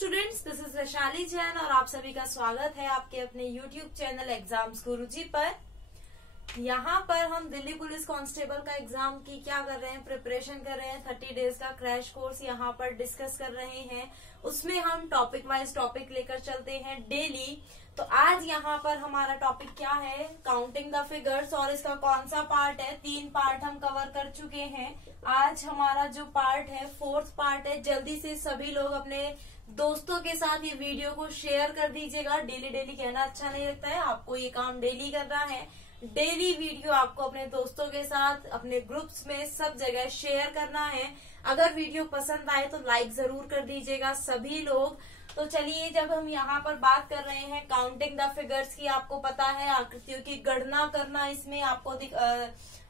Students, this is Vaishali Jain और आप सभी का स्वागत है आपके अपने यूट्यूब चैनल एग्जाम्स गुरुजी पर। यहाँ पर हम दिल्ली पुलिस कांस्टेबल का एग्जाम की क्या कर रहे हैं, प्रिपरेशन कर रहे हैं। 30 डेज का क्रैश कोर्स यहाँ पर डिस्कस कर रहे हैं। उसमें हम टॉपिक वाइज टॉपिक लेकर चलते हैं डेली। तो आज यहाँ पर हमारा टॉपिक क्या है, काउंटिंग द फिगर्स। और इसका कौन सा पार्ट है, 3 पार्ट हम कवर कर चुके हैं। आज हमारा जो पार्ट है 4th पार्ट है। जल्दी से सभी लोग अपने दोस्तों के साथ ये वीडियो को शेयर कर दीजिएगा। डेली डेली कहना अच्छा नहीं लगता है, आपको ये काम डेली करना है। डेली वीडियो आपको अपने दोस्तों के साथ, अपने ग्रुप्स में, सब जगह शेयर करना है। अगर वीडियो पसंद आए तो लाइक जरूर कर दीजिएगा सभी लोग। तो चलिए, जब हम यहाँ पर बात कर रहे हैं काउंटिंग द फिगर्स की, आपको पता है आकृतियों की गणना करना। इसमें आपको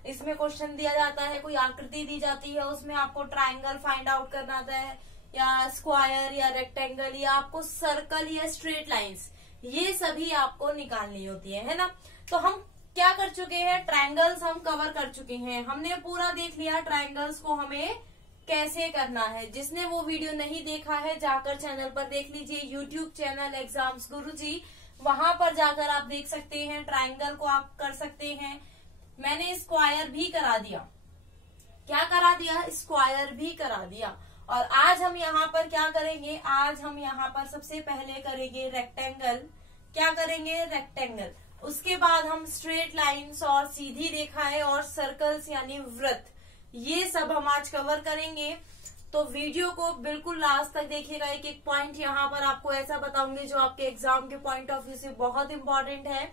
इसमें क्वेश्चन दिया जाता है, कोई आकृति दी जाती है, उसमें आपको ट्रायंगल फाइंड आउट करना आता है, या स्क्वायर या रेक्टेंगल, या आपको सर्कल या स्ट्रेट लाइंस, ये सभी आपको निकालनी होती है ना। तो हम क्या कर चुके हैं, ट्रायंगल्स हम कवर कर चुके हैं। हमने पूरा देख लिया ट्रायंगल्स को हमें कैसे करना है। जिसने वो वीडियो नहीं देखा है जाकर चैनल पर देख लीजिए, यूट्यूब चैनल एग्जाम्स गुरुजी, वहां पर जाकर आप देख सकते हैं। ट्रायंगल को आप कर सकते हैं। मैंने स्क्वायर भी करा दिया। क्या करा दिया, स्क्वायर भी करा दिया। और आज हम यहाँ पर क्या करेंगे, आज हम यहाँ पर सबसे पहले करेंगे रेक्टेंगल। क्या करेंगे, रेक्टेंगल। उसके बाद हम स्ट्रेट लाइंस और सीधी रेखाएं और सर्कल्स यानी वृत्त, ये सब हम आज कवर करेंगे। तो वीडियो को बिल्कुल लास्ट तक देखिएगा। एक एक पॉइंट यहाँ पर आपको ऐसा बताऊंगी जो आपके एग्जाम के पॉइंट ऑफ व्यू से बहुत इंपॉर्टेंट है।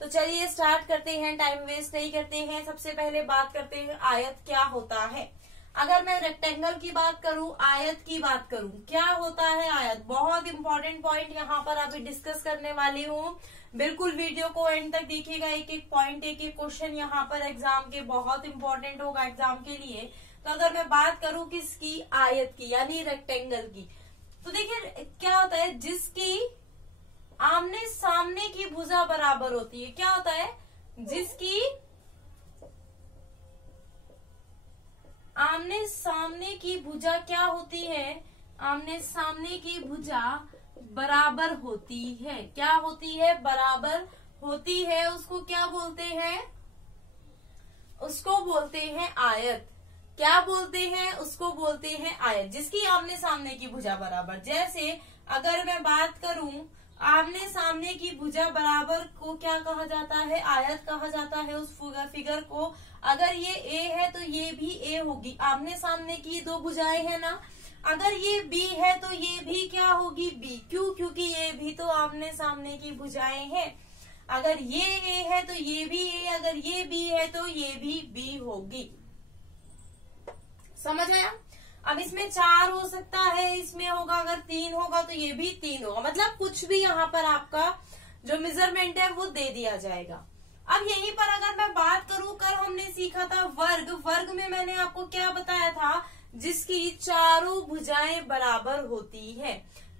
तो चलिए स्टार्ट करते हैं, टाइम वेस्ट नहीं करते हैं। सबसे पहले बात करते हैं आयत क्या होता है। अगर मैं रेक्टेंगल की बात करूं, आयत की बात करूं, क्या होता है आयत, बहुत इंपॉर्टेंट पॉइंट यहाँ पर अभी डिस्कस करने वाली हूँ। बिल्कुल वीडियो को एंड तक देखिएगा। एक एक पॉइंट, एक एक क्वेश्चन यहाँ पर एग्जाम के बहुत इंपॉर्टेंट होगा एग्जाम के लिए। तो अगर मैं बात करूं किसकी, आयत की यानी रेक्टेंगल की, तो देखिए क्या होता है, जिसकी आमने सामने की भुजा बराबर होती है। क्या होता है, जिसकी आमने सामने की भुजा क्या होती है, आमने सामने की भुजा बराबर होती है। क्या होती है, बराबर होती है। उसको क्या बोलते हैं, उसको बोलते हैं आयत। क्या बोलते हैं, उसको बोलते हैं आयत, जिसकी आमने सामने की भुजा बराबर। जैसे अगर मैं बात करूं, आमने सामने की भुजा बराबर को क्या कहा जाता है, आयत कहा जाता है उस फिगर को। अगर ये ए है तो ये भी ए होगी, आमने सामने की 2 भुजाएं है ना। अगर ये बी है तो ये भी क्या होगी, बी। क्यों, क्योंकि ये भी तो आमने सामने की भुजाएं हैं। अगर ये ए है तो ये भी ए, अगर ये बी है तो ये भी बी होगी। समझ आया। अब इसमें 4 हो सकता है, इसमें होगा, अगर 3 होगा तो ये भी 3 होगा। मतलब कुछ भी यहाँ पर आपका जो मेजरमेंट है वो दे दिया जाएगा। अब यहीं पर अगर मैं बात करूं, कल हमने सीखा था वर्ग। वर्ग में मैंने आपको क्या बताया था, जिसकी चारों भुजाएं बराबर होती है।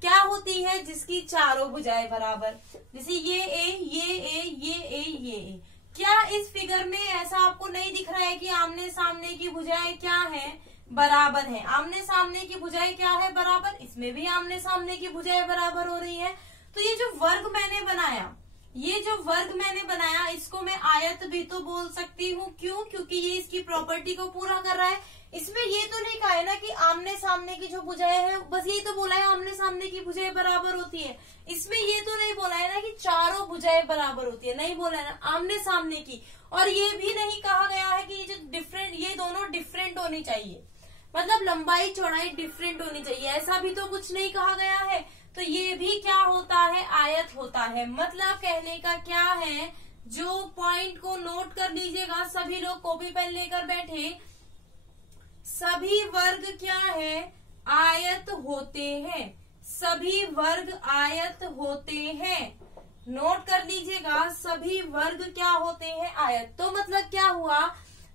क्या होती है, जिसकी चारों भुजाएं बराबर। जैसे ये ए, ये ए, ये ए, ये ए। क्या इस फिगर में ऐसा आपको नहीं दिख रहा है कि आमने सामने की भुजाएं क्या है, बराबर है। आमने सामने की भुजाएं क्या है, बराबर। इसमें भी आमने सामने की भुजाएं बराबर हो रही है। तो ये जो वर्ग मैंने बनाया, ये जो वर्ग मैंने बनाया, इसको मैं आयत भी तो बोल सकती हूँ। क्यों, क्योंकि ये इसकी प्रॉपर्टी को पूरा कर रहा है। इसमें ये तो नहीं कहा है ना कि आमने सामने की जो भुजाएं हैं, बस यही तो बोला है आमने सामने की भुजाएं बराबर होती है। इसमें ये तो नहीं बोला है ना कि चारों भुजाएं बराबर होती है, नहीं बोला है ना, आमने सामने की। और ये भी नहीं कहा गया है कि ये जो डिफरेंट, ये दोनों डिफरेंट होनी चाहिए, मतलब लंबाई चौड़ाई डिफरेंट होनी चाहिए, ऐसा भी तो कुछ नहीं कहा गया है। तो ये भी क्या होता है, आयत होता है। मतलब कहने का क्या है, जो पॉइंट को नोट कर लीजिएगा, सभी लोग कॉपी पेन लेकर बैठे। सभी वर्ग क्या है, आयत होते हैं। सभी वर्ग आयत होते हैं। नोट कर लीजिएगा, सभी वर्ग क्या होते हैं, आयत। तो मतलब क्या हुआ,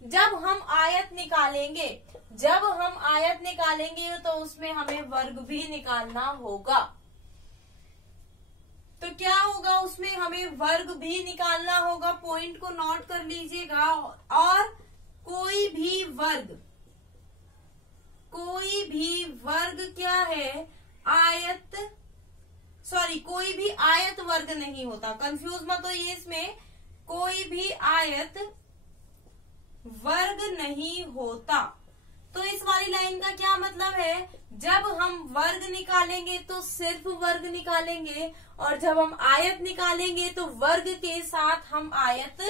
जब हम आयत निकालेंगे, जब हम आयत निकालेंगे तो उसमें हमें वर्ग भी निकालना होगा। तो क्या होगा, उसमें हमें वर्ग भी निकालना होगा। पॉइंट को नोट कर लीजिएगा। और कोई भी वर्ग, कोई भी वर्ग क्या है, आयत सॉरी कोई भी आयत वर्ग नहीं होता, कंफ्यूज मत होइए इसमें, कोई भी आयत वर्ग नहीं होता। तो इस वाली लाइन का क्या मतलब है, जब हम वर्ग निकालेंगे तो सिर्फ वर्ग निकालेंगे, और जब हम आयत निकालेंगे तो वर्ग के साथ हम आयत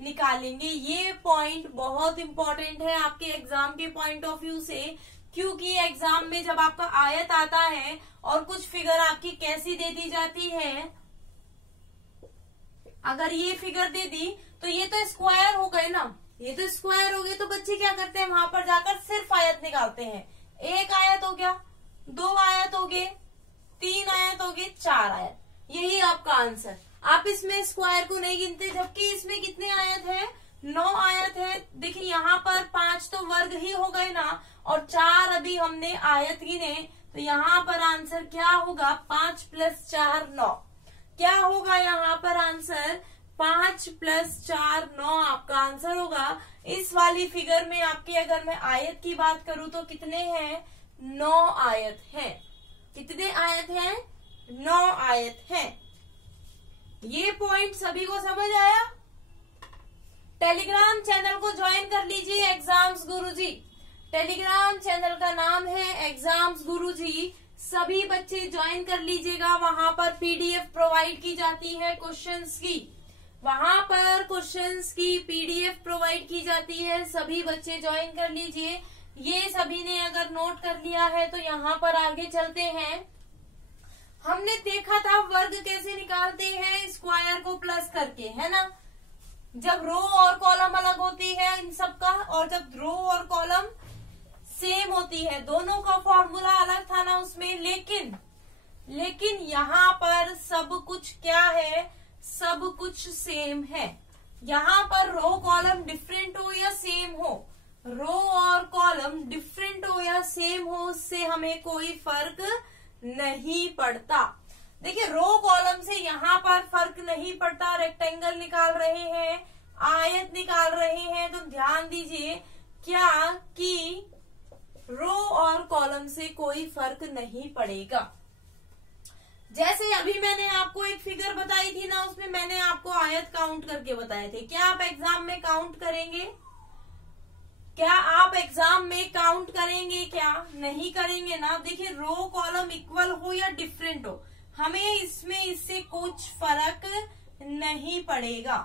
निकालेंगे। ये पॉइंट बहुत इंपॉर्टेंट है आपके एग्जाम के पॉइंट ऑफ व्यू से, क्योंकि एग्जाम में जब आपका आयत आता है और कुछ फिगर आपकी कैसी दे दी जाती है, अगर ये फिगर दे दी तो ये तो स्क्वायर हो गए ना, ये तो स्क्वायर हो गए, तो बच्चे क्या करते हैं वहां पर जाकर सिर्फ आयत निकालते हैं। एक आयत हो गया, दो आयत हो गए, तीन आयत हो गए, चार आयत, यही आपका आंसर। आप इसमें स्क्वायर को नहीं गिनते, जबकि इसमें कितने आयत है, 9 आयत है। देखिए यहाँ पर 5 तो वर्ग ही हो गए ना, और 4 अभी हमने आयत गिने, तो यहाँ पर आंसर क्या होगा, 5 + 4 9। क्या होगा यहाँ पर आंसर, 5 + 4 9 आपका आंसर होगा। इस वाली फिगर में आपकी अगर मैं आयत की बात करूं तो कितने हैं, 9 आयत हैं। कितने आयत हैं, 9 आयत हैं। ये पॉइंट सभी को समझ आया। टेलीग्राम चैनल को ज्वाइन कर लीजिए, एग्जाम्स गुरुजी। टेलीग्राम चैनल का नाम है एग्जाम्स गुरुजी, सभी बच्चे ज्वाइन कर लीजिएगा। वहां पर पीडीएफ प्रोवाइड की जाती है क्वेश्चंस की, वहां पर क्वेश्चंस की पीडीएफ प्रोवाइड की जाती है, सभी बच्चे ज्वाइन कर लीजिए। ये सभी ने अगर नोट कर लिया है तो यहाँ पर आगे चलते हैं। हमने देखा था वर्ग कैसे निकालते हैं, स्क्वायर को प्लस करके, है ना, जब रो और कॉलम अलग होती है इन सब का, और जब रो और कॉलम सेम होती है, दोनों का फॉर्मूला अलग था ना उसमें, लेकिन यहाँ पर सब कुछ क्या है, सब कुछ सेम है। यहाँ पर रो कॉलम डिफरेंट हो या सेम हो, रो और कॉलम डिफरेंट हो या सेम हो, उससे हमें कोई फर्क नहीं पड़ता। देखिए रो कॉलम से यहाँ पर फर्क नहीं पड़ता। रेक्टेंगल निकाल रहे हैं, आयत निकाल रहे हैं, तो ध्यान दीजिए क्या कि रो और कॉलम से कोई फर्क नहीं पड़ेगा। जैसे अभी मैंने आपको एक फिगर बताई थी ना, उसमें मैंने आपको आयत काउंट करके बताए थे। क्या आप एग्जाम में काउंट करेंगे, क्या आप एग्जाम में काउंट करेंगे, क्या नहीं करेंगे ना। देखिए रो कॉलम इक्वल हो या डिफरेंट हो, हमें इसमें इससे कुछ फर्क नहीं पड़ेगा।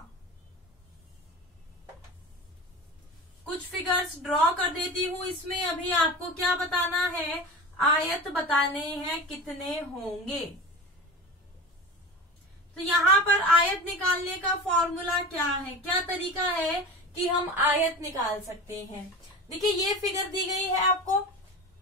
कुछ फिगर्स ड्रॉ कर देती हूँ इसमें। अभी आपको क्या बताना है, आयत बताने हैं कितने होंगे। तो यहाँ पर आयत निकालने का फॉर्मूला क्या है, क्या तरीका है कि हम आयत निकाल सकते हैं। देखिए ये फिगर दी गई है आपको,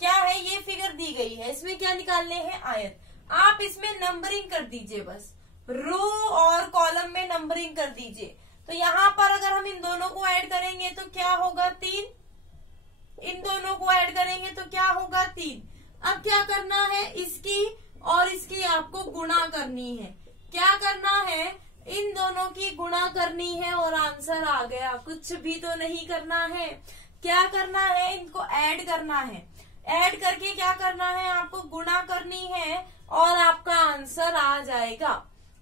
क्या है, ये फिगर दी गई है, इसमें क्या निकालने हैं, आयत। आप इसमें नंबरिंग कर दीजिए, बस रो और कॉलम में नंबरिंग कर दीजिए। तो यहाँ पर अगर हम इन दोनों को ऐड करेंगे तो क्या होगा, 3। इन दोनों को ऐड करेंगे तो क्या होगा, 3। अब क्या करना है, इसकी और इसकी आपको गुणा करनी है। क्या करना है, इन दोनों की गुणा करनी है और आंसर आ गया। कुछ भी तो नहीं करना है, क्या करना है, इनको ऐड करना है। ऐड करके क्या करना है, आपको गुणा करनी है और आपका आंसर आ जाएगा,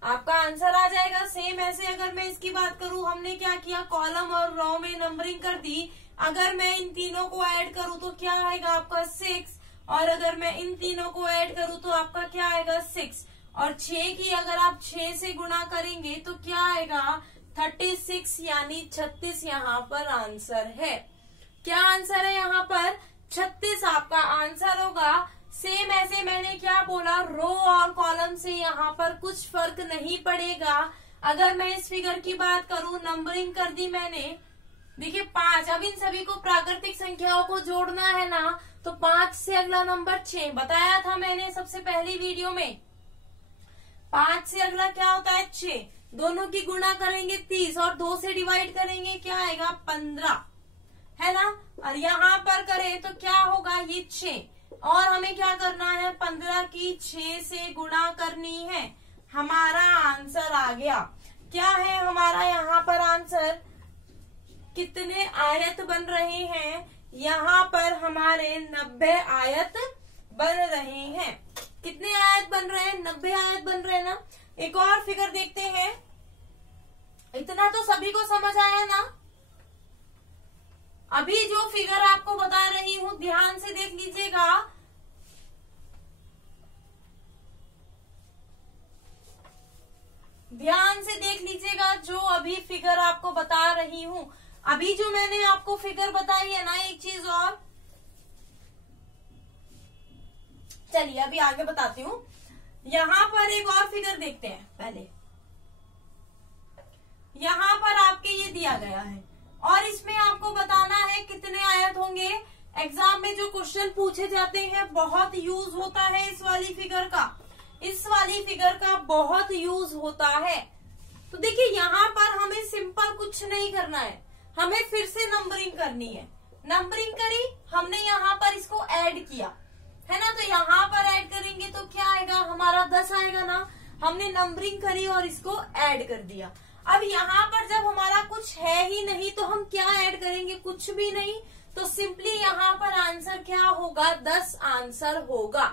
आपका आंसर आ जाएगा। सेम ऐसे अगर मैं इसकी बात करूं, हमने क्या किया, कॉलम और रो में नंबरिंग कर दी। अगर मैं इन तीनों को ऐड करूं तो क्या आएगा आपका 6, और अगर मैं इन तीनों को ऐड करूं तो आपका क्या आएगा 6, और 6 की अगर आप 6 से गुणा करेंगे तो क्या आएगा 36, यानी 36 यहाँ पर आंसर है। क्या आंसर है यहाँ पर, 36 आपका आंसर होगा। सेम ऐसे मैंने क्या बोला, रो और कॉलम से यहाँ पर कुछ फर्क नहीं पड़ेगा। अगर मैं इस फिगर की बात करूं, नंबरिंग कर दी मैंने, देखिए 5। अब इन सभी को प्राकृतिक संख्याओं को जोड़ना है ना, तो 5 से अगला नंबर 6 बताया था मैंने सबसे पहली वीडियो में। 5 से अगला क्या होता है 6, दोनों की गुणा करेंगे 30 और 2 से डिवाइड करेंगे क्या आएगा 15, है ना। और यहाँ पर करें तो क्या होगा, ये 6, और हमें क्या करना है, 15 की 6 से गुणा करनी है। हमारा आंसर आ गया। क्या है हमारा यहाँ पर आंसर, कितने आयत बन रहे हैं, यहाँ पर हमारे 90 आयत बन रहे हैं। कितने आयत बन रहे हैं, 90 आयत बन रहे हैं ना। एक और फिगर देखते हैं। इतना तो सभी को समझ आया ना। अभी जो फिगर आपको बता रही हूं ध्यान से देख लीजिएगा। ध्यान से देख लीजिएगा जो अभी फिगर आपको बता रही हूं। अभी जो मैंने आपको फिगर बताई है ना, एक चीज और, चलिए अभी आगे बताती हूँ। यहां पर एक और फिगर देखते हैं पहले। यहां पर आपके ये दिया गया है और इसमें आपको बताना है कितने आयत होंगे। एग्जाम में जो क्वेश्चन पूछे जाते हैं बहुत यूज होता है इस वाली फिगर का, इस वाली फिगर का बहुत यूज होता है। तो देखिए यहाँ पर हमें सिंपल कुछ नहीं करना है, हमें फिर से नंबरिंग करनी है। नंबरिंग करी हमने, यहाँ पर इसको ऐड किया है ना, तो यहाँ पर ऐड करेंगे तो क्या आएगा हमारा 10 आएगा ना। हमने नंबरिंग करी और इसको ऐड कर दिया। अब यहाँ पर जब हमारा कुछ है ही नहीं तो हम क्या ऐड करेंगे, कुछ भी नहीं। तो सिंपली यहाँ पर आंसर क्या होगा, 10 आंसर होगा।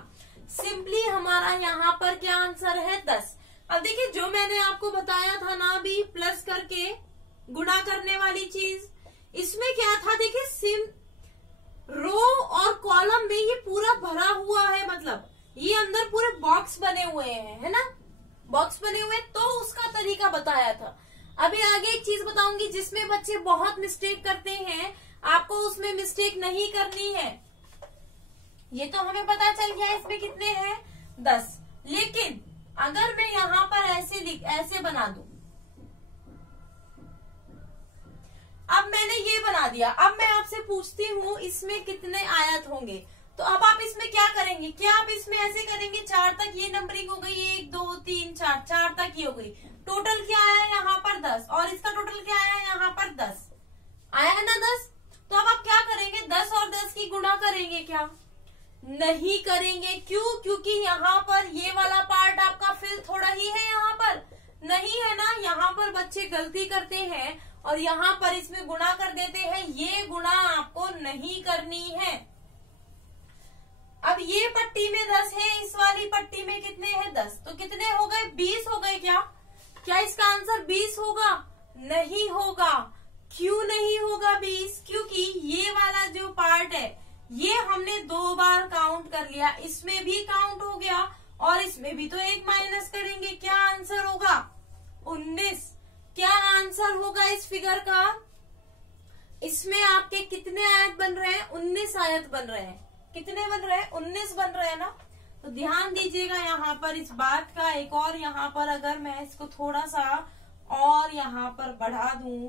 सिंपली हमारा यहाँ पर क्या आंसर है, 10। अब देखिए जो मैंने आपको बताया था ना अभी प्लस करके गुणा करने वाली चीज, इसमें क्या था देखिए, रो और कॉलम में ये पूरा भरा हुआ है, मतलब ये अंदर पूरे बॉक्स बने हुए हैं, है ना, बॉक्स बने हुए, तो उसका तरीका बताया था। अभी आगे एक चीज बताऊंगी जिसमें बच्चे बहुत मिस्टेक करते हैं, आपको उसमें मिस्टेक नहीं करनी है। ये तो हमें पता चल गया इसमें कितने हैं, 10। लेकिन अगर मैं यहाँ पर ऐसे बना दूं, अब मैंने ये बना दिया, अब मैं आपसे पूछती हूँ इसमें कितने आयत होंगे। तो अब आप इसमें क्या करेंगे, क्या आप इसमें ऐसे करेंगे 4 तक, ये नंबरिंग हो गई 1 2 3 4, 4 तक ही हो गई। टोटल क्या आया यहाँ पर 10 और इसका टोटल क्या आया यहाँ पर 10 आया है ना 10। तो अब आप क्या करेंगे, 10 और 10 की गुणा करेंगे क्या, नहीं करेंगे। क्यों, क्योंकि यहाँ पर ये वाला पार्ट आपका फिल थोड़ा ही है, यहाँ पर नहीं है ना। यहाँ पर बच्चे गलती करते हैं और यहाँ पर इसमें गुणा कर देते हैं, ये गुणा आपको नहीं करनी है। अब ये पट्टी में 10 है, इस वाली पट्टी में कितने हैं 10, तो कितने हो गए 20 हो गए। क्या इसका आंसर 20 होगा, नहीं होगा। क्यों नहीं होगा 20, क्योंकि ये वाला जो पार्ट है ये हमने 2 बार काउंट कर लिया, इसमें भी काउंट हो गया और इसमें भी, तो 1 माइनस करेंगे, क्या आंसर होगा 19। क्या आंसर होगा इस फिगर का, इसमें आपके कितने आयत बन रहे हैं, 19 आयत बन रहे हैं। कितने बन रहे हैं, 19 बन रहे हैं ना। तो ध्यान दीजिएगा यहाँ पर इस बात का। एक और यहाँ पर अगर मैं इसको थोड़ा सा और यहाँ पर बढ़ा दूं,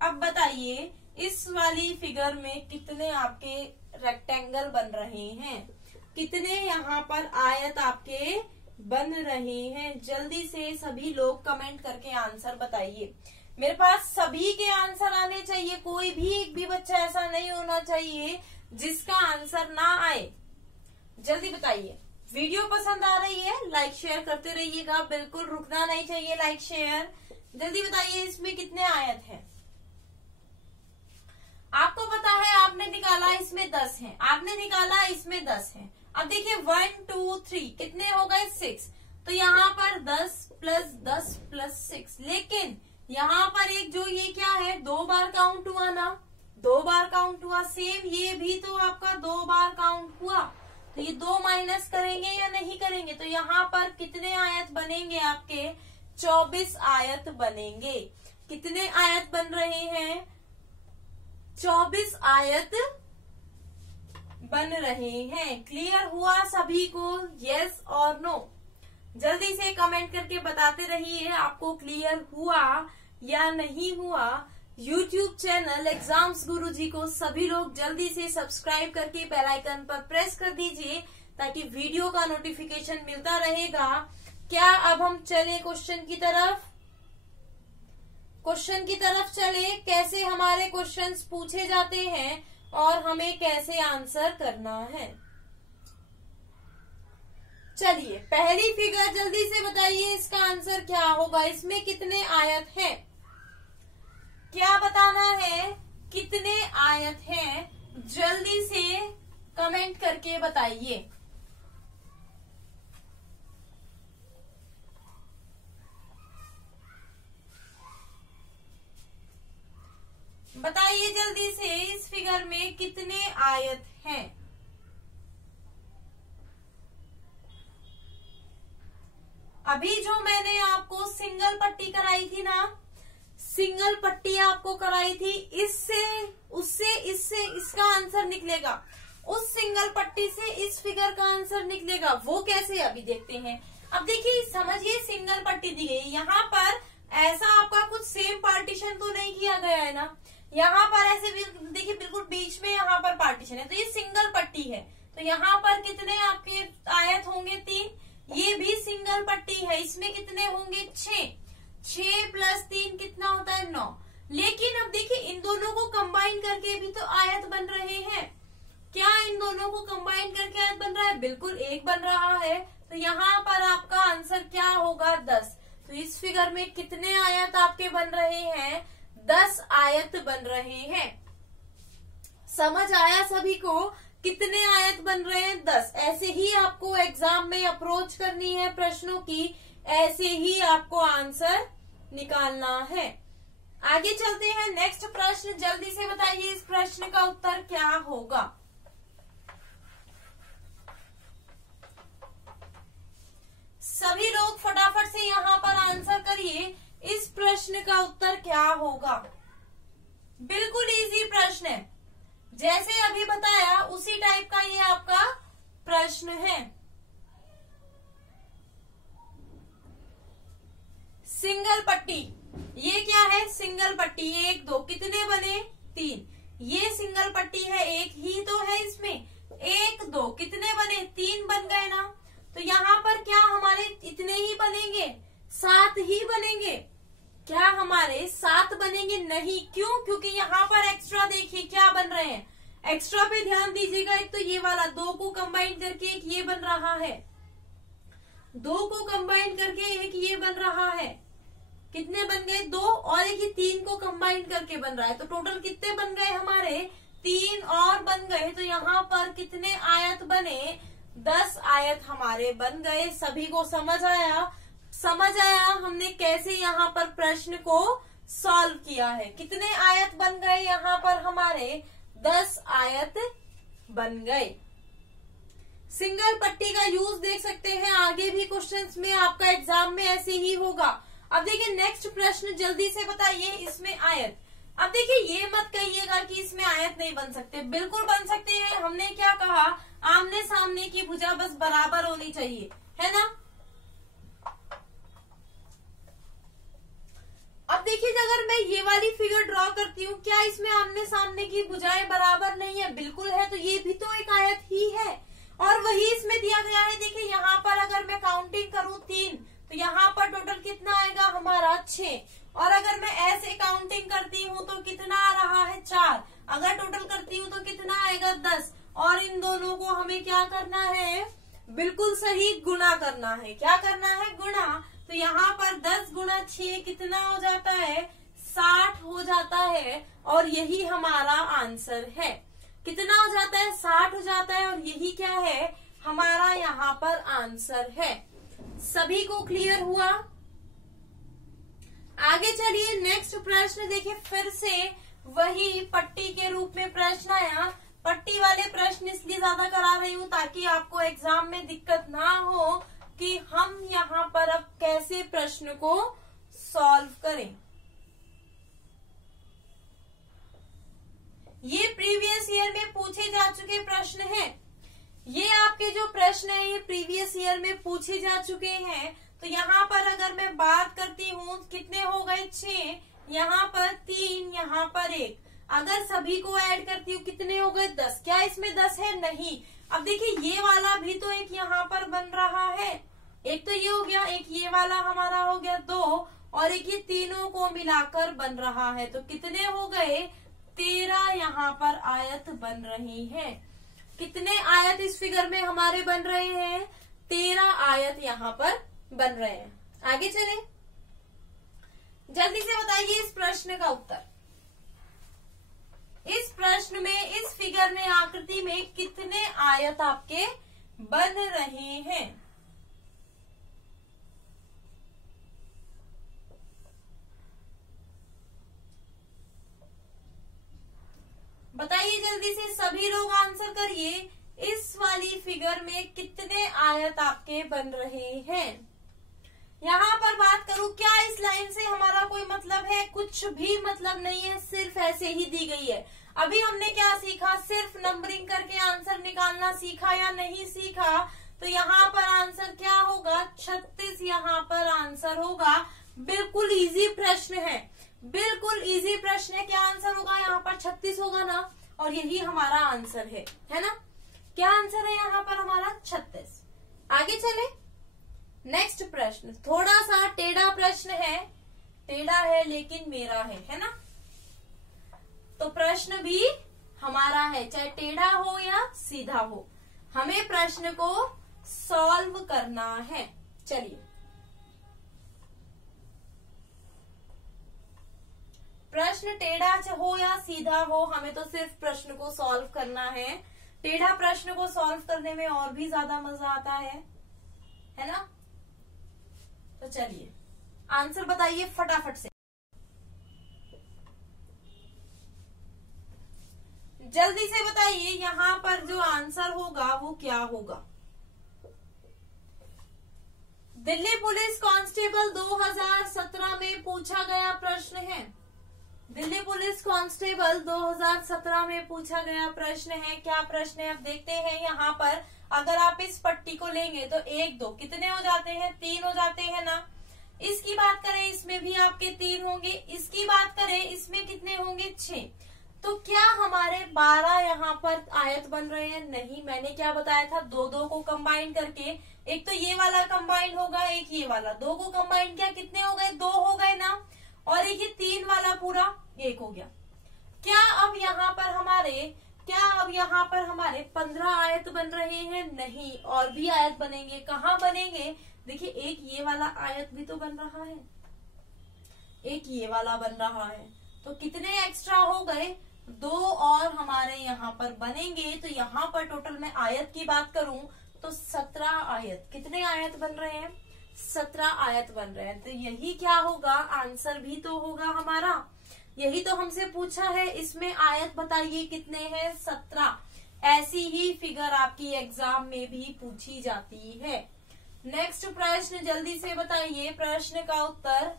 अब बताइए इस वाली फिगर में कितने आपके रेक्टेंगल बन रहे हैं, कितने यहाँ पर आयत आपके बन रहे हैं। जल्दी से सभी लोग कमेंट करके आंसर बताइए। मेरे पास सभी के आंसर आने चाहिए, कोई भी एक भी बच्चा ऐसा नहीं होना चाहिए जिसका आंसर ना आए। जल्दी बताइए। वीडियो पसंद आ रही है लाइक शेयर करते रहिएगा, बिल्कुल रुकना नहीं चाहिए लाइक शेयर। जल्दी बताइए इसमें कितने आयत हैं। आपको पता है आपने निकाला इसमें 10 है, आपने निकाला इसमें 10 है। अब देखिए 1 2 3 कितने हो गए 6, तो यहाँ पर 10 प्लस 10 प्लस 6। लेकिन यहाँ पर एक जो ये क्या है 2 बार काउंट हुआ ना, 2 बार काउंट हुआ। सेम ये भी तो आपका 2 बार काउंट हुआ, तो ये 2 माइनस करेंगे या नहीं करेंगे। तो यहाँ पर कितने आयत बनेंगे आपके, 24 आयत बनेंगे। कितने आयत बन रहे हैं, 24 आयत बन रहे हैं। क्लियर हुआ सभी को, यस और नो। जल्दी से कमेंट करके बताते रहिए आपको क्लियर हुआ या नहीं हुआ। यूट्यूब चैनल एग्जाम्स गुरुजी को सभी लोग जल्दी से सब्सक्राइब करके बेल आइकन पर प्रेस कर दीजिए ताकि वीडियो का नोटिफिकेशन मिलता रहेगा। क्या अब हम चले क्वेश्चन की तरफ, क्वेश्चन की तरफ चले, कैसे हमारे क्वेश्चंस पूछे जाते हैं और हमें कैसे आंसर करना है। चलिए पहली फिगर जल्दी से बताइए इसका आंसर क्या होगा। इसमें कितने आयत हैं, क्या बताना है, कितने आयत हैं, जल्दी से कमेंट करके बताइए। प्रणाली से इस फिगर में कितने आयत हैं? अभी जो मैंने आपको सिंगल पट्टी कराई थी ना, सिंगल पट्टी आपको कराई थी, इससे उससे इससे इसका आंसर निकलेगा, उस सिंगल पट्टी से इस फिगर का आंसर निकलेगा। वो कैसे, अभी देखते हैं। अब देखिए समझिए, सिंगल पट्टी दी गई, यहाँ पर ऐसा आपका कुछ सेम पार्टीशन तो नहीं किया गया है ना, यहाँ पर ऐसे देखिए बिल्कुल बीच में यहाँ पर पार्टीशन है, तो ये सिंगल पट्टी है, तो यहाँ पर कितने आपके आयत होंगे? 3। ये भी सिंगल पट्टी है, इसमें कितने होंगे? 6। 6 + 3 कितना होता है? 9। लेकिन अब देखिए इन दोनों को कंबाइन करके भी तो आयत बन रहे हैं। क्या इन दोनों को कंबाइन करके आयत बन रहा है? बिल्कुल एक बन रहा है, तो यहाँ पर आपका आंसर क्या होगा? 10। तो इस फिगर में कितने आयत आपके बन रहे हैं? 10 आयत बन रहे हैं। समझ आया सभी को? कितने आयत बन रहे हैं? 10। ऐसे ही आपको एग्जाम में अप्रोच करनी है प्रश्नों की, ऐसे ही आपको आंसर निकालना है। आगे चलते हैं, नेक्स्ट प्रश्न जल्दी से बताइए, इस प्रश्न का उत्तर क्या होगा? सभी लोग फटाफट से यहाँ पर आंसर करिए, इस प्रश्न का उत्तर क्या होगा? बिल्कुल इजी प्रश्न है, जैसे अभी बताया उसी टाइप का ये आपका प्रश्न है। सिंगल पट्टी, ये क्या है? सिंगल पट्टी, 1 2 कितने बने? 3। ये सिंगल पट्टी है, एक ही तो है इसमें, 1 2 कितने बने? 3 बन गए ना। तो यहाँ पर क्या हमारे इतने ही बनेंगे? 7 ही बनेंगे। क्या हमारे 7 बनेंगे? नहीं। क्यों? क्योंकि यहाँ पर एक्स्ट्रा देखिए क्या बन रहे हैं, एक्स्ट्रा पे ध्यान दीजिएगा। एक तो ये वाला 2 को कंबाइन करके एक ये बन रहा है, 2 को कंबाइन करके एक ये बन रहा है, कितने बन गए? 2, और एक ही 3 को कंबाइन करके बन रहा है, तो टोटल कितने बन गए हमारे? 3 और बन गए। तो यहाँ पर कितने आयत बने? 10 आयत हमारे बन गए। सभी को समझ आया? समझ आया हमने कैसे यहाँ पर प्रश्न को सॉल्व किया है। कितने आयत बन गए यहाँ पर हमारे? 10 आयत बन गए। सिंगल पट्टी का यूज देख सकते हैं, आगे भी क्वेश्चंस में आपका एग्जाम में ऐसे ही होगा। अब देखिए नेक्स्ट प्रश्न जल्दी से बताइए, इसमें आयत। अब देखिए ये मत कहिएगा कि इसमें आयत नहीं बन सकते, बिल्कुल बन सकते हैं। हमने क्या कहा? आमने सामने की भुजा बस बराबर होनी चाहिए, है ना। अब देखिए अगर मैं ये वाली फिगर ड्रॉ करती हूँ, क्या इसमें आमने सामने की भुजाएं बराबर नहीं है? बिल्कुल है, तो ये भी तो एक आयत ही है, और वही इसमें दिया गया है। देखिए यहाँ पर अगर मैं काउंटिंग करूँ 3, तो यहाँ पर टोटल कितना आएगा हमारा? 6। और अगर मैं ऐसे काउंटिंग करती हूँ तो कितना आ रहा है? 4। अगर टोटल करती हूँ तो कितना आएगा? 10। और इन दोनों को हमें क्या करना है? बिल्कुल सही, गुणा करना है। क्या करना है? गुणा। तो यहाँ पर 10 × 6 कितना हो जाता है? 60 हो जाता है, और यही हमारा आंसर है। कितना हो जाता है? 60 हो जाता है, और यही क्या है? हमारा यहाँ पर आंसर है। सभी को क्लियर हुआ? आगे चलिए नेक्स्ट प्रश्न देखिए, फिर से वही पट्टी के रूप में प्रश्न आया। पट्टी वाले प्रश्न इसलिए ज्यादा करा रही हूँ ताकि आपको एग्जाम में दिक्कत ना हो कि हम यहाँ पर अब कैसे प्रश्न को सॉल्व करें। ये प्रीवियस ईयर में पूछे जा चुके प्रश्न हैं। ये आपके जो प्रश्न है ये प्रीवियस ईयर में पूछे जा चुके हैं। तो यहाँ पर अगर मैं बात करती हूँ, कितने हो गए? 6, यहाँ पर 3, यहाँ पर 1। अगर सभी को ऐड करती हूँ कितने हो गए? 10। क्या इसमें 10 है? नहीं। अब देखिए ये वाला भी तो एक यहाँ पर बन रहा है, एक तो ये हो गया, एक ये वाला हमारा हो गया 2, और एक ये तीनों को मिलाकर बन रहा है। तो कितने हो गए? 13 यहाँ पर आयत बन रही है। कितने आयत इस फिगर में हमारे बन रहे हैं? 13 आयत यहाँ पर बन रहे हैं। आगे चले, जल्दी से बताइए इस प्रश्न का उत्तर। इस प्रश्न में, इस फिगर में, आकृति में कितने आयत आपके बन रहे हैं? बताइए जल्दी से सभी लोग आंसर करिए, इस वाली फिगर में कितने आयत आपके बन रहे हैं। यहाँ पर बात करूं, क्या इस लाइन से हमारा कोई मतलब है? कुछ भी मतलब नहीं है, सिर्फ ऐसे ही दी गई है। अभी हमने क्या सीखा? सिर्फ नंबरिंग करके आंसर निकालना सीखा या नहीं सीखा? तो यहाँ पर आंसर क्या होगा? 36 यहाँ पर आंसर होगा। बिल्कुल इजी प्रश्न है, बिल्कुल इजी प्रश्न है। क्या आंसर होगा? यहाँ पर 36 होगा ना, और यही हमारा आंसर है ना? क्या आंसर है यहाँ पर हमारा? 36। आगे चले, नेक्स्ट प्रश्न थोड़ा सा टेढ़ा प्रश्न है, टेढ़ा है लेकिन मेरा है ना? तो प्रश्न भी हमारा है, चाहे टेढ़ा हो या सीधा हो, हमें प्रश्न को सॉल्व करना है। चलिए, प्रश्न टेढ़ा हो या सीधा हो, हमें तो सिर्फ प्रश्न को सॉल्व करना है। टेढ़ा प्रश्न को सॉल्व करने में और भी ज्यादा मजा आता है ना? तो चलिए आंसर बताइए फटाफट से, जल्दी से बताइए। यहाँ पर जो आंसर होगा वो क्या होगा? दिल्ली पुलिस कांस्टेबल 2017 में पूछा गया प्रश्न है। दिल्ली पुलिस कांस्टेबल 2017 में पूछा गया प्रश्न है। क्या प्रश्न है? अब देखते हैं। यहाँ पर अगर आप इस पट्टी को लेंगे तो 1 2 कितने हो जाते हैं? 3 हो जाते हैं ना। इसकी बात करें, इसमें भी आपके 3 होंगे। इसकी बात करें, इसमें कितने होंगे? 6। तो क्या हमारे 12 यहाँ पर आयत बन रहे हैं? नहीं, मैंने क्या बताया था? 2 2 को कंबाइन करके, एक तो ये वाला कंबाइन होगा, एक ये वाला, 2 को कंबाइन किया, कितने हो गए? 2 हो गए ना। और एक ये 3 वाला पूरा 1 हो गया। क्या अब यहाँ पर हमारे 15 आयत बन रहे हैं? नहीं, और भी आयत बनेंगे। कहाँ बनेंगे? देखिए, एक ये वाला आयत भी तो बन रहा है, एक ये वाला बन रहा है, तो कितने एक्स्ट्रा हो गए? 2 और हमारे यहाँ पर बनेंगे। तो यहाँ पर टोटल में आयत की बात करूं तो 17 आयत। कितने आयत बन रहे हैं? 17 आयत बन रहे हैं। तो यही क्या होगा? आंसर भी तो होगा हमारा। यही तो हमसे पूछा है, इसमें आयत बताइए कितने हैं? 17। ऐसी ही फिगर आपकी एग्जाम में भी पूछी जाती है। नेक्स्ट प्रश्न जल्दी से बताइए प्रश्न का उत्तर।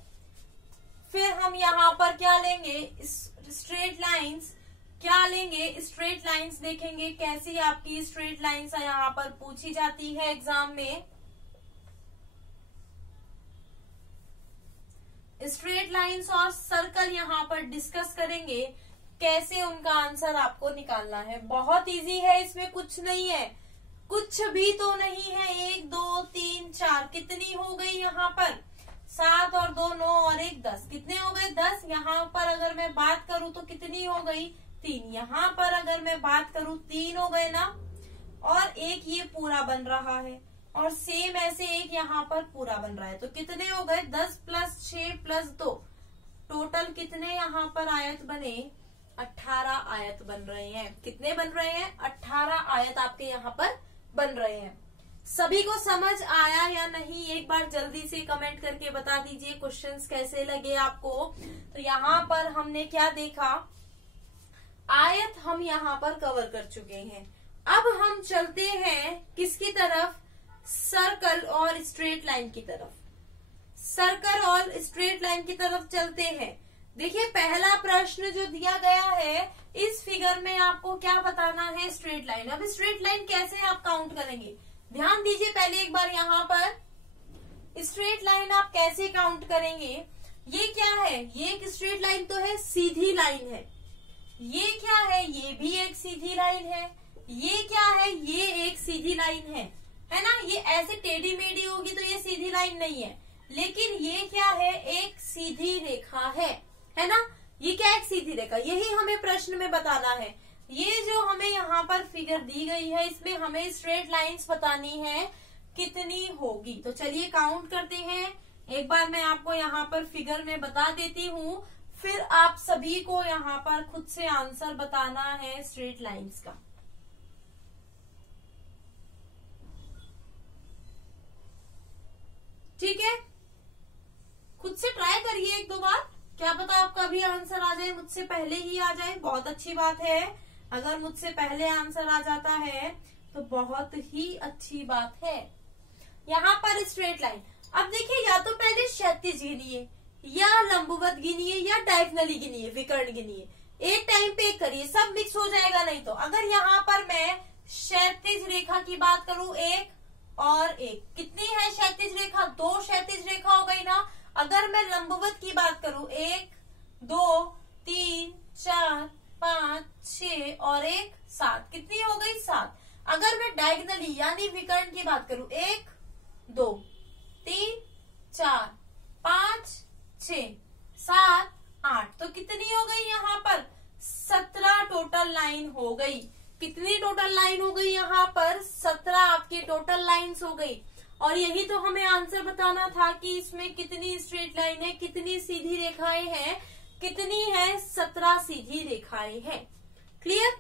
फिर हम यहाँ पर क्या लेंगे? Straight lines. क्या लेंगे? स्ट्रेट लाइंस देखेंगे कैसी आपकी स्ट्रेट लाइंस यहाँ पर पूछी जाती है एग्जाम में। स्ट्रेट लाइंस और सर्कल यहाँ पर डिस्कस करेंगे, कैसे उनका आंसर आपको निकालना है। बहुत इजी है, इसमें कुछ नहीं है, कुछ भी तो नहीं है। 1 2 3 4 कितनी हो गई यहाँ पर? 7 और 2 9 और 1 10। कितने हो गए? 10। यहाँ पर अगर मैं बात करूं तो कितनी हो गई? 3। यहाँ पर अगर मैं बात करूं 3 हो गए ना। और एक ये पूरा बन रहा है, और सेम ऐसे एक यहाँ पर पूरा बन रहा है। तो कितने हो गए? 10 + 6 + 2, टोटल कितने यहाँ पर आयत बने? 18 आयत बन रहे हैं। कितने बन रहे हैं? 18 आयत आपके यहाँ पर बन रहे हैं। सभी को समझ आया या नहीं? एक बार जल्दी से कमेंट करके बता दीजिए क्वेश्चंस कैसे लगे आपको। तो यहाँ पर हमने क्या देखा? आयत हम यहाँ पर कवर कर चुके हैं। अब हम चलते हैं किसकी तरफ? सर्कल और स्ट्रेट लाइन की तरफ। सर्कल और स्ट्रेट लाइन की तरफ चलते हैं। देखिए, पहला प्रश्न जो दिया गया है, इस फिगर में आपको क्या बताना है? Straight line. अब स्ट्रेट लाइन कैसे आप काउंट करेंगे? ध्यान दीजिए पहले एक बार। यहाँ पर स्ट्रेट लाइन आप कैसे काउंट करेंगे? ये क्या है? ये एक स्ट्रेट लाइन तो है, सीधी लाइन है। ये क्या है? ये भी एक सीधी लाइन है। ये क्या है? ये एक सीधी लाइन है ना। ये ऐसे टेढ़ी मेढ़ी होगी तो ये सीधी लाइन नहीं है, लेकिन ये क्या है? एक सीधी रेखा है ना। ये क्या? एक सीधी रेखा। यही हमें प्रश्न में बताना है। ये जो हमें यहाँ पर फिगर दी गई है, इसमें हमें स्ट्रेट लाइंस बतानी है कितनी होगी। तो चलिए काउंट करते हैं। एक बार मैं आपको यहाँ पर फिगर में बता देती हूँ, फिर आप सभी को यहाँ पर खुद से आंसर बताना है स्ट्रेट लाइंस का। ठीक है, खुद से ट्राई करिए 1 2 बार, क्या पता आपका भी आंसर आ जाए, मुझसे पहले ही आ जाए। बहुत अच्छी बात है। अगर मुझसे पहले आंसर आ जाता है तो बहुत ही अच्छी बात है। यहाँ पर स्ट्रेट लाइन, अब देखिए या तो पहले क्षैतिज गिनिए या लंबवत गिनिए या डायगोनली गिनिए, विकर्ण गिनिए, एक टाइम पे एक करिए, सब मिक्स हो जाएगा। नहीं तो अगर यहाँ पर मैं क्षैतिज रेखा की बात करूं, एक और एक, कितनी है क्षैतिज रेखा? 2 क्षैतिज रेखा हो गई ना। अगर मैं लंबवत की बात करूं, 1 2 3 4 5 6 और 1 7, कितनी हो गई? 7। अगर मैं डायगोनली यानी विकर्ण की बात करूं, 1 2 3 4 5 6 7 8, तो कितनी हो गई यहाँ पर? 17 टोटल लाइन हो गई। कितनी टोटल लाइन हो गई यहाँ पर? 17 आपकी टोटल लाइंस हो गई। और यही तो हमें आंसर बताना था कि इसमें कितनी स्ट्रेट लाइन है, कितनी सीधी रेखाएं हैं, कितनी है? 17 सीधी रेखाएं हैं। क्लियर?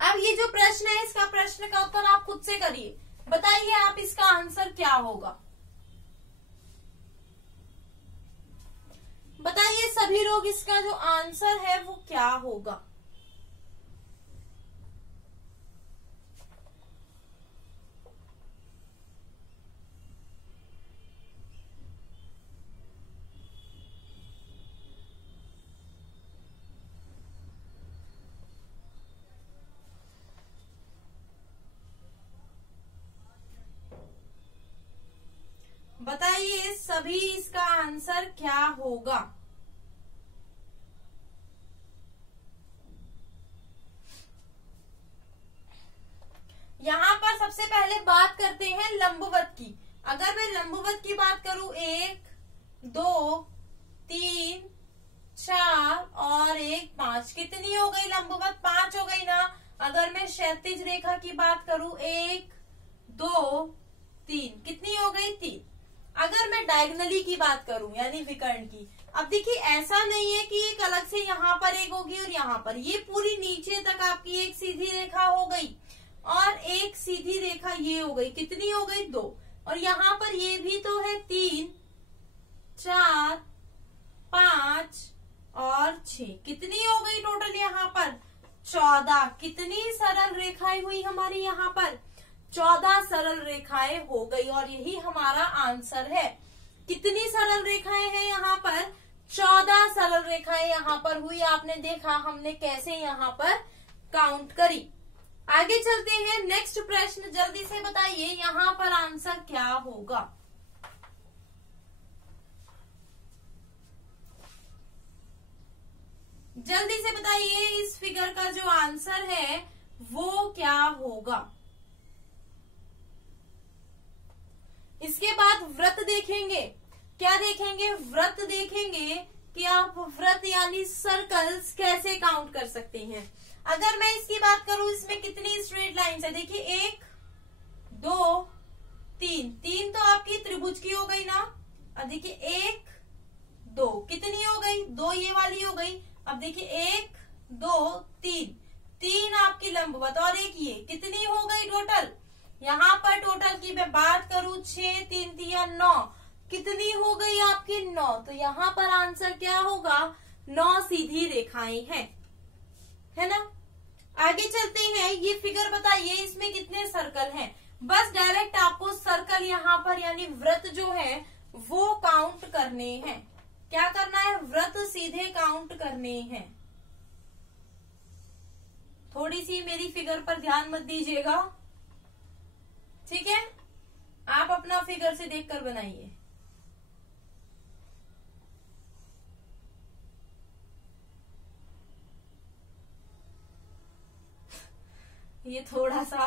अब ये जो प्रश्न है, इसका प्रश्न का उत्तर आप खुद से करिए। बताइए आप इसका आंसर क्या होगा? बताइए सभी लोग, इसका जो आंसर है वो क्या होगा? बताइए सभी, इसका आंसर क्या होगा? यहाँ पर सबसे पहले बात करते हैं लंबवत की। अगर मैं लंबवत की बात करूं, 1 2 3 4 और 1 5, कितनी हो गई लंबवत? 5 हो गई ना। अगर मैं क्षैतिज रेखा की बात करूं, 1 2 3, कितनी हो गई? 3। अगर मैं डायगोनली की बात करूं यानी विकर्ण की, अब देखिए ऐसा नहीं है कि एक अलग से यहाँ पर एक होगी और यहाँ पर, ये पूरी नीचे तक आपकी एक सीधी रेखा हो गई और एक सीधी रेखा ये हो गई। कितनी हो गई? 2। और यहाँ पर ये भी तो है 3 4 5 और 6, कितनी हो गई टोटल यहाँ पर? 14। कितनी सरल रेखाएं हुई हमारी यहाँ पर? 14 सरल रेखाएं हो गई और यही हमारा आंसर है। कितनी सरल रेखाएं हैं यहाँ पर? 14 सरल रेखाएं यहाँ पर हुई। आपने देखा हमने कैसे यहाँ पर काउंट करी। आगे चलते हैं, नेक्स्ट प्रश्न जल्दी से बताइए यहाँ पर आंसर क्या होगा? जल्दी से बताइए इस फिगर का जो आंसर है वो क्या होगा? इसके बाद व्रत देखेंगे। क्या देखेंगे? व्रत देखेंगे कि आप व्रत यानी सर्कल्स कैसे काउंट कर सकते हैं। अगर मैं इसकी बात करूं, इसमें कितनी स्ट्रेट लाइंस है? देखिए 1 2 3, 3 तो आपकी त्रिभुज की हो गई ना। अब देखिए 1 2, कितनी हो गई? 2 ये वाली हो गई। अब देखिए 1 2 3, 3 आपकी लंबवत और 1 ये, कितनी हो गई टोटल? यहाँ पर टोटल की मैं बात करूं, 6 3 3 9, कितनी हो गई आपकी? 9। तो यहाँ पर आंसर क्या होगा? 9 सीधी रेखाएं हैं, है ना। आगे चलते हैं, ये फिगर बताइए इसमें कितने सर्कल हैं। बस डायरेक्ट आपको सर्कल यहाँ पर यानी व्रत जो है वो काउंट करने हैं। क्या करना है? व्रत सीधे काउंट करने हैं। थोड़ी सी मेरी फिगर पर ध्यान मत दीजिएगा, ठीक है। आप अपना फिगर से देखकर बनाइए। ये थोड़ा सा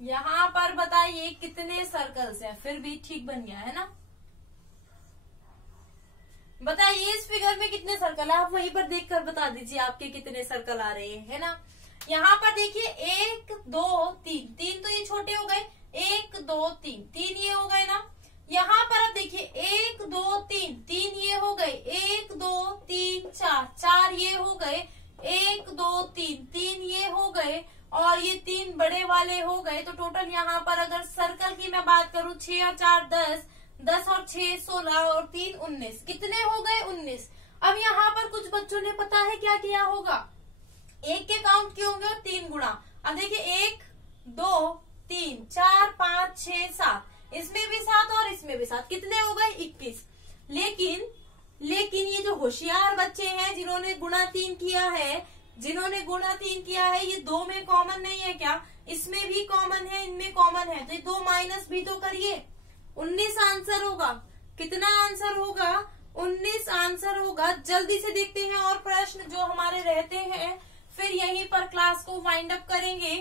यहाँ पर बताइए कितने सर्कल्स हैं। फिर भी ठीक बन गया है ना। बताइए इस फिगर में कितने सर्कल है, आप वहीं पर देखकर बता दीजिए आपके कितने सर्कल आ रहे हैं, है ना। यहाँ पर देखिए 1 2 3, 3 तो ये छोटे हो गए, 1 2 3, 3 ये हो गए ना। यहाँ पर अब देखिए 1 2 3, 3 ये हो गए, 1 2 ये 3 बड़े वाले हो गए, तो टोटल यहाँ पर अगर सर्कल की मैं बात करूं 6 और 4 10, 10 और 6 16 और 3 19, कितने हो गए 19। अब यहाँ पर कुछ बच्चों ने पता है क्या किया होगा, एक के काउंट किए होंगे और 3 गुणा। अब देखिए 1 2 3 4 5 6 7, इसमें भी 7 और इसमें भी 7, कितने हो गए 21। लेकिन ये जो होशियार बच्चे हैं जिन्होंने गुणा 3 किया है, ये 2 में कॉमन नहीं है क्या, इसमें भी कॉमन है, इनमें कॉमन है, तो ये 2 माइनस भी तो करिए, 19 आंसर होगा। कितना आंसर होगा, 19 आंसर होगा। जल्दी से देखते हैं और प्रश्न जो हमारे रहते हैं, फिर यहीं पर क्लास को वाइंड अप करेंगे।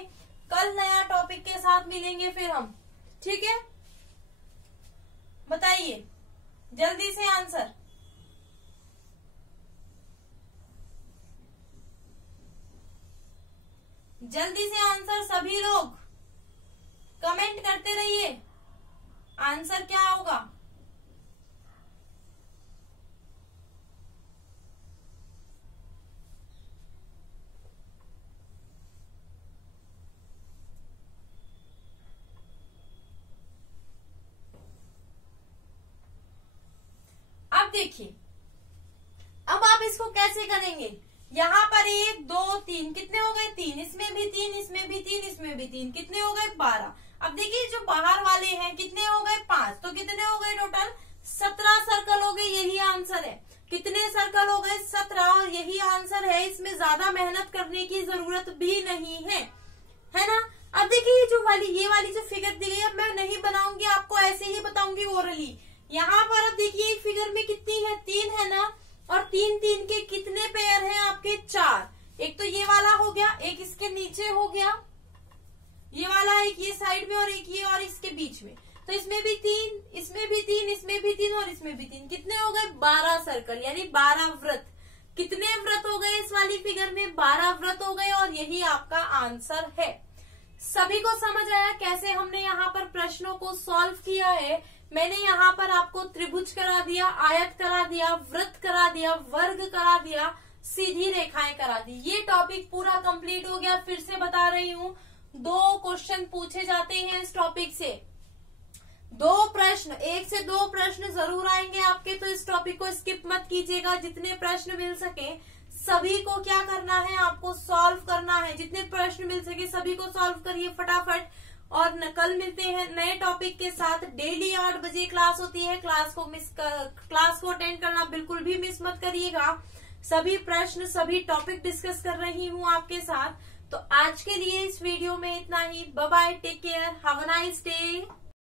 कल नया टॉपिक के साथ मिलेंगे फिर हम, ठीक है। बताइए जल्दी से आंसर। जल्दी से आंसर, सभी लोग कमेंट करते रहिए, आंसर क्या होगा। अब देखिए, अब आप इसको कैसे करेंगे, यहाँ पर 1 2 3, कितने हो गए 3, इसमें भी 3, इसमें भी 3, इसमें भी 3, कितने हो गए 12। अब देखिए जो बाहर वाले हैं कितने हो गए 5, तो कितने हो गए टोटल 17 सर्कल हो गए, यही आंसर है। कितने सर्कल हो गए 17, और यही आंसर है, इसमें ज्यादा मेहनत करने की जरूरत भी नहीं है ना। अब देखिए ये वाली जो फिगर दी गई, अब मैं नहीं बनाऊंगी, आपको ऐसे ही बताऊंगी ओरली। यहाँ पर अब देखिए एक फिगर में कितनी है 3 है ना, और 3 3 के कितने पेयर हैं आपके 4। एक तो ये वाला हो गया, एक इसके नीचे हो गया, ये वाला एक ये साइड में, और एक ये और इसके बीच में, तो इसमें भी 3, इसमें भी 3, इसमें भी 3 और इसमें भी 3, कितने हो गए 12 सर्कल, यानी 12 वृत्त। कितने वृत्त हो गए इस वाली फिगर में, 12 वृत्त हो गए, और यही आपका आंसर है। सभी को समझ आया कैसे हमने यहाँ पर प्रश्नों को सॉल्व किया है। मैंने यहाँ पर आपको त्रिभुज करा दिया, आयत करा दिया, वृत्त करा दिया, वर्ग करा दिया, सीधी रेखाएं करा दी। ये टॉपिक पूरा कंप्लीट हो गया। फिर से बता रही हूँ, 2 क्वेश्चन पूछे जाते हैं इस टॉपिक से, 2 प्रश्न, 1 से 2 प्रश्न जरूर आएंगे आपके, तो इस टॉपिक को स्किप मत कीजिएगा। जितने प्रश्न मिल सके सभी को क्या करना है, आपको सॉल्व करना है। जितने प्रश्न मिल सके सभी को सॉल्व करिए फटाफट। और कल मिलते हैं नए टॉपिक के साथ। डेली 8 बजे क्लास होती है, क्लास को अटेंड करना बिल्कुल भी मिस मत करिएगा। सभी प्रश्न, सभी टॉपिक डिस्कस कर रही हूँ आपके साथ। तो आज के लिए इस वीडियो में इतना ही। Bye bye, take care, have a nice day.